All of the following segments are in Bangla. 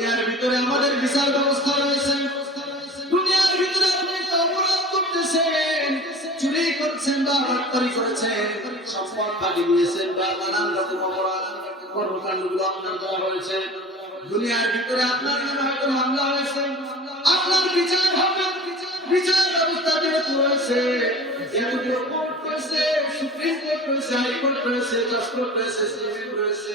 দুনিয়ার ভিতরে আমাদের বিচার ব্যবস্থা রয়েছে। দুনিয়ার ভিতরে আপনি অপরাধ করতেছেন, চুরি করছেন বা বাটপারি করেছেন, সম্পদ ফাঁকি দিয়েছেন, বা নানান রকম অপরাধ কর্মকাণ্ডগুলো আপনার করা হয়েছে। দুনিয়ার ভিতরে আপনার নামে হয়তো মামলা হয়েছে। আপনার বিচার হবে, বিচার ব্যবস্থা যেহেতু রয়েছে, যেহেতু কোর্ট রয়েছে, সুপ্রিম কোর্ট রয়েছে, হাইকোর্ট রয়েছে, জজ কোর্ট রয়েছে সিভিল রয়েছে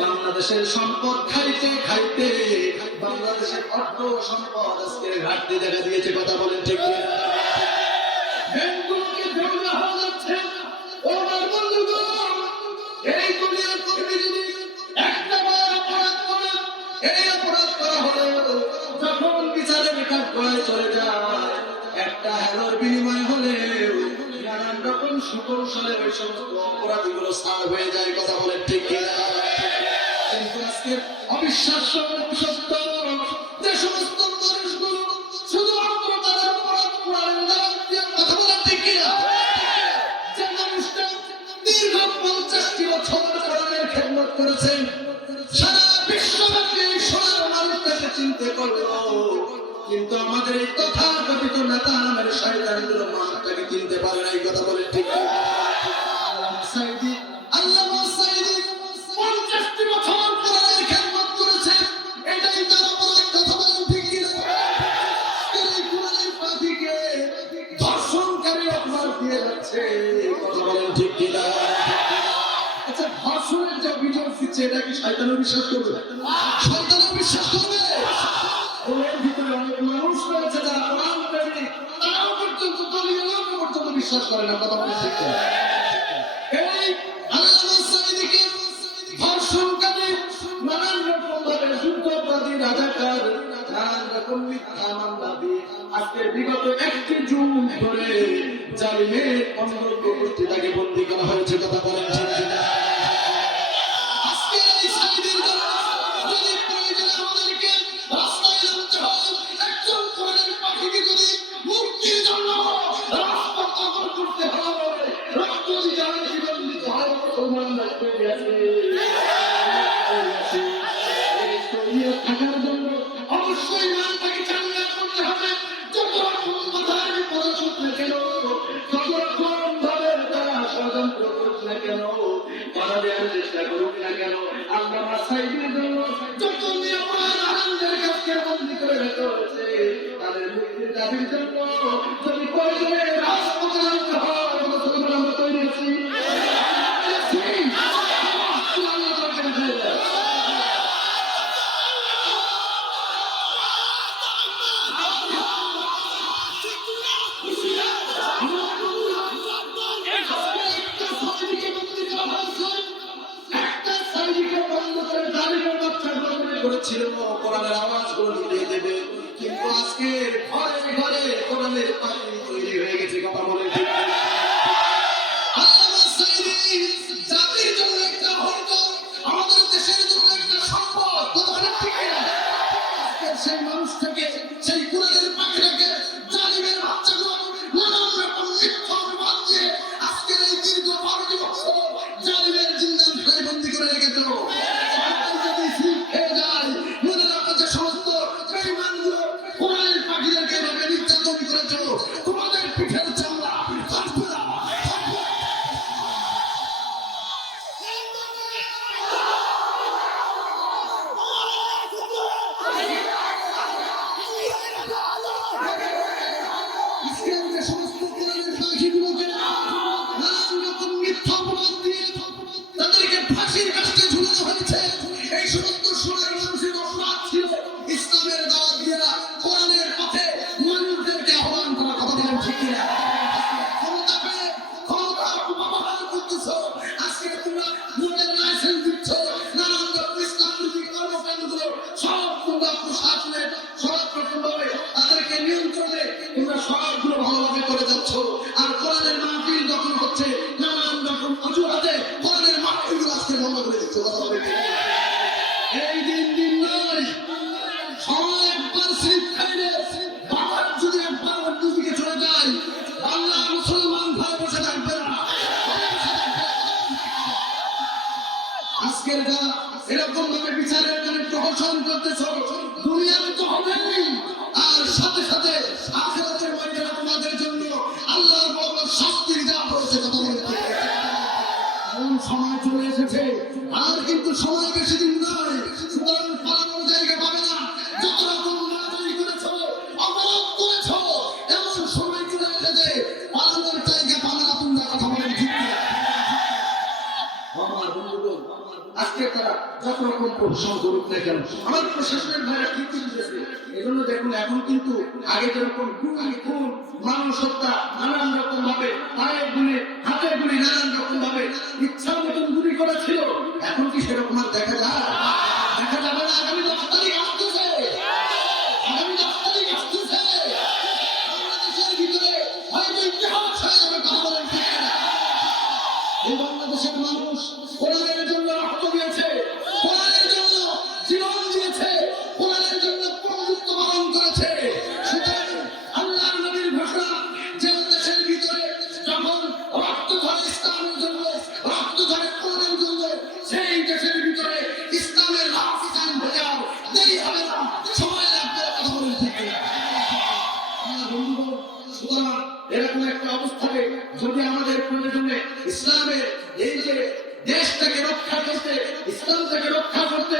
বাংলাদেশের সম্পদ খাইতে খাইতে, বাংলাদেশের অর্থ সম্পদ আজকে ঘাটতি দেখা দিয়েছে, কথা বলেন ঠিক একটা হেলোর বিনিময় হলেও সুকৌশলে ওই সমস্ত অপরাধীগুলো ছাড় হয়ে যায় কথা বলেন ঠিক কিন্তু আজকে অবিশ্বাস্য সত্য যে সমস্ত মানুষগুলো তাদের অপরাধ করার কথা বলেন ঠিক কিনা? সারা কিন্তু আমাদের এই তথাকথিত নেতা মানুষটাকে চিনতে পারে না, এই কথা বলে ঠিক বিশ্বাস করবে। শয়তানও বিশ্বাস করবে। ওর ভিতরে অনেক মানুষ রয়েছে যারা কোরআন প্রেমিক তারাও পর্যন্ত দলীয় লোক পর্যন্ত বিশ্বাস করে না, কথা বলে দিয়ে আজকের বিগত একটি যুগ জালিমের অন্তর্গ গোষ্ঠী তাকে বন্দী করা হয়েছে, কথা বলেন চেষ্টা করুক না কেন, আল্লামা সাঈদীর জন্য যত নিরাপরাধ আনন্দের কাজকে বন্দী করে রাখা হয়েছে, তাদের মুক্তির দাবির জন্য এরকম ভাবে বিচারের জন্য প্রহসন করতেছ দুনিয়ার তো হবেই। যত রকম প্রশাসন করুক না কেন? আমার প্রশাসনের ভাইরা ঠিক বুঝতেছে এজন্য দেখুন, এখন কিন্তু আগে যেরকম গুলি খুন মানুষ হত্যা নানান রকম ভাবে পায়ে গুলি হাতে গুলি নানান রকম ভাবে ইচ্ছা মতন গুলি করা ছিল এখন কি সেরকম আর দেখা যায়? দেখা যাবে না। আগামী দশ তারিখ আসতেছে। আগামী দশ তারিখ আসতেছে। বাংলাদেশের ভিতরে হয়তো ইতিহাস হয়ে যাবে, কথা বলেন? এই বাংলাদেশের মানুষ কোরআনের একটা অবস্থাতে যদি আমাদের প্রয়োজনে ইসলামের এই যে দেশটাকে রক্ষা করতে ইসলামটাকে রক্ষা করতে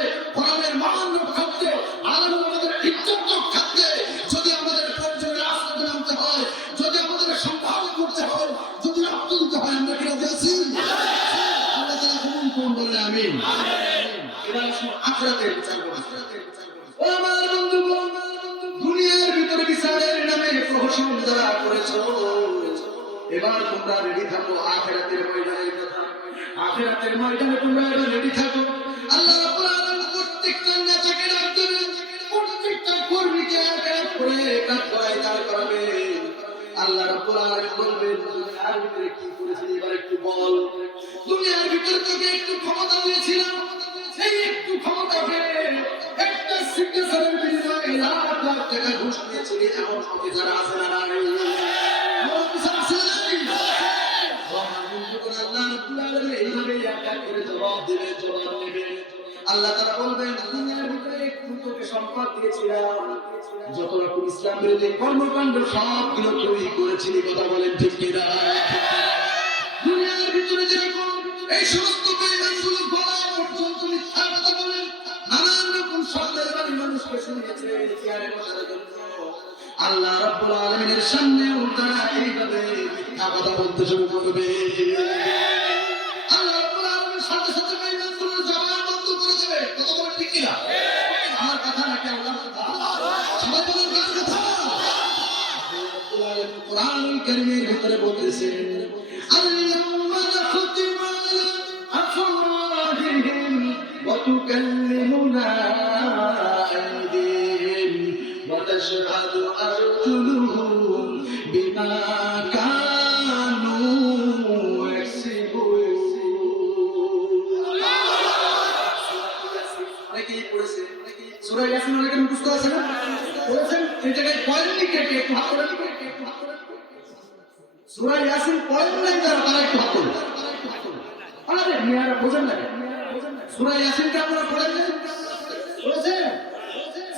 এবার তোমরা রেডি থাকো, আখেরাতের ময়দানের আখেরাতের ময়দানে তোমরা এবার রেডি থাকো। আল্লাহ রাব্বুল আলামিন নেতাকে প্রত্যেকটা কর্মীকে এক এক করে কাজ করাই দাঁড় করাবে। আল্লাহ রাব্বুল আলামিন দুনিয়ার ভিতরে কি এবার একটু বল। দুনিয়ার ভিতরে তোকে একটু ক্ষমতা দিয়েছিলাম। সেই একটু ক্ষমতাকে একটা সিগনেচারের বিনিময়ে লাখ লাখ টাকা ঘুষ দিয়েছিলি এমন অফিসার আছে না এইভাবেই এক এক করে জবাব দেবে জবাব নেবে আল্লাহ তারা বলবেন, দুনিয়ার ভিতরে তোকে সম্পদ দিয়েছিলাম। যত রকম ইসলাম বিরোধী কর্মকাণ্ড সবগুলো তুই করেছিলি, কথা বলেন ঠিক কিনা? দুনিয়ার ভিতরে যেরকম এই সমস্ত পরিমাণগুলো বলা পর্যন্ত মিথ্যা কথা বলে নানান রকম সন্দেহ মানুষকে শুনিয়েছে চেয়ারে বসার জন্য। আল্লাহ রাব্বুল আলামিনের সামনে তারা এইভাবে মিথ্যা কথা বলতে শুরু করবে। ঠিক কিনা? আমার কথা নাকি আল্লাহর কথা সবাই বলেন কার কথা? কোরআনুল কারীমের ভিতরে বলতেছেন আল-ইয়াওমা নাখতিমু আলা আফওয়াহিহিম ওয়া সূরা ইয়াসিন পয়েন্ট নাই যারা তারা একটু আরে বোঝেন না সূরা ইয়াসিনকে আপনারা পড়েন না পড়েছেন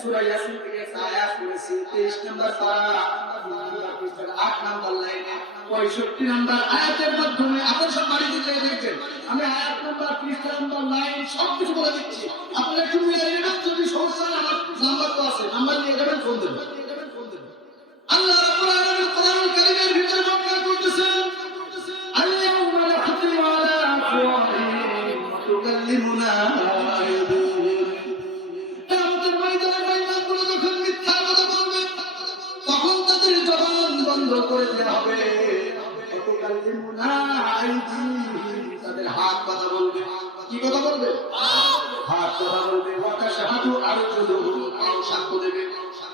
সূরা ইয়াসিন থেকে আয়াত পড়েছি 23 নম্বর পারা। 8 নম্বর লাইনে 65 নম্বর আয়াতের মাধ্যমে আপনারা সব বাড়িতে যেয়ে দেখবেন আমি আয়াত নম্বর 30 নম্বর লাইন সব কিছু বলে দিচ্ছি। আপনারা একটু নেবেন, যদি সমস্যা আমার নাম্বার তো আছে। নাম্বার নিয়ে যাবেন, ফোন দেবেন। আল্লাহ রাব্বুল আলামিন তাদের হাত কথা বলবে। কি কথা বলবে? হাত কথা বলবে। তাশহাদু সাক্ষ্য দেবে।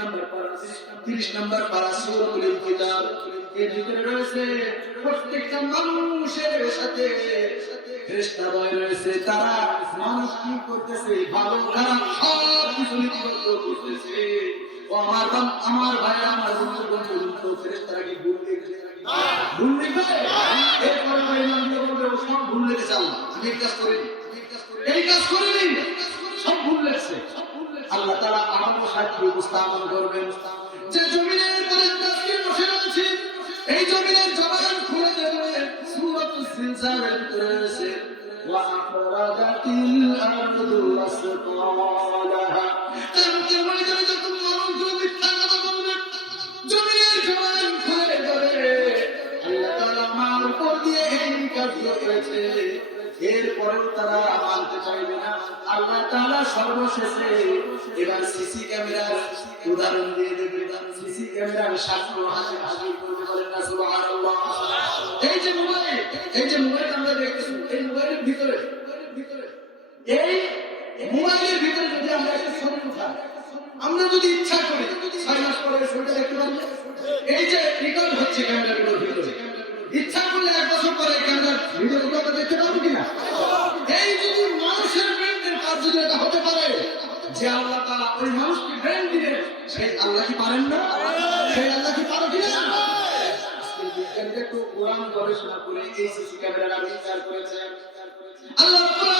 নম্বর পারা 30 নম্বর পারা সূরাতুল ইনফিতার এর ভিতরে রয়েছে প্রত্যেকটা মানুষের সাথে। ফেরেশতা রয়েছে তারা মানুষ কি করতেছে? ভালো খারাপ সব কিছু লিপিবদ্ধ করতেছে। ও আমার বান- আমার ভাই আমার বন্ধু বন্ধু ফেরেশতারা কি ভুল লিখছে ভুল লিখবে এরপরে ভাই নাম বলবে সব ভুল লিখেছে আমি এই কাজ করিনি। এই কাজ করিনি। সব ভুল লিখছে আল্লাহ তারা আমাদের সাথে উপস্থাপন করবেন। যে জমিনের পরে আজকে বসে রয়েছে, এই জমিনের জবান খুলে দেবে সূরাতুল জিলজালের রয়েছে করেছে। এরপরেও তারা মানতে চাইবে না। আল্লাহ সর্বশেষে সিসি ক্যামেরার উদাহরণ দিয়ে দেবে। সিসি ক্যামেরার সাক্ষ্য হাতে হাজির করতে বলেন না, সুবহানাল্লাহ। এই যে মোবাইল, এই যে মোবাইল আমরা দেখতেছি, এই মোবাইলের ভিতরে, এই মোবাইলের ভিতরে যদি আমরা একটা ছবি উঠাই, আমরা যদি ইচ্ছা করি ছয় মাস পরে ছবিটা দেখতে পারব এই যে রেকর্ড হচ্ছে ক্যামেরার সিসি ক্যামেরার আবিষ্কার আল্লাহ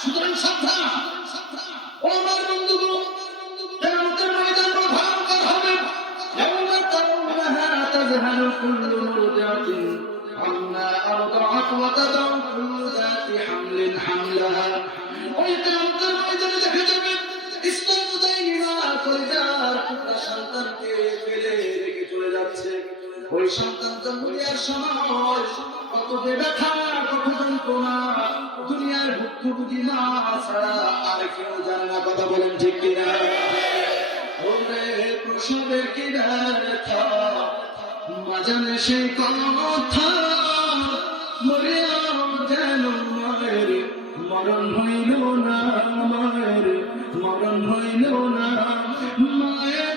সুতরাং সাবধান। ও আমার বন্ধুগণ কেয়ামতের ময়দান প্রধান কাজ হবে। ইয়াউমা তারাউনাহা তাযহালু কুল্লু মুরদিআতিন আম্মা আরদাআত সন্তানকে ফেলে রেখে চলে যাচ্ছে। ওই সন্তান জন্ম দেওয়ার সময় কত যে ব্যথা, কত যন্ত্রণা, দুনিয়ার ভুক্তভোগী মা ছাড়া আর কেউ জানে না কথা বলেন ঠিক কিনা। প্রসবের কি ব্যথা? মাজানে সেই কথা মরিয়াম যেন মায়ের, মরণ হইল না মায়ের, মরণ হইল না মায়ের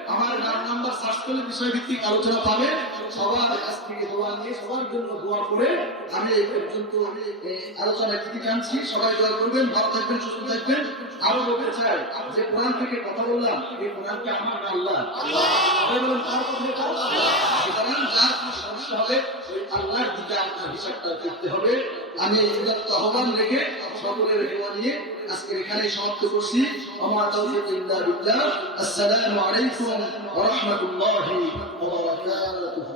আমার নাম নাম্বার সার্চ করলে বিষয় ভিত্তিক আলোচনা পাবে। সবার কাছ থেকে দোয়া নিয়ে, সবার জন্য দোয়া করে আমি এই পর্যন্ত আলোচনা কি টানছি সবাই দোয়া করবেন, ভালো থাকবেন, সুস্থ থাকবেন। আরও বলতে চাই যে কোরআন থেকে কথা বললাম, এই কোরআনকে আমার আল্লাহ। সমস্যা আসসালামু আলাইকুম। ওয়া রাহমাতুল্লাহি ওয়া বারাকাতুহু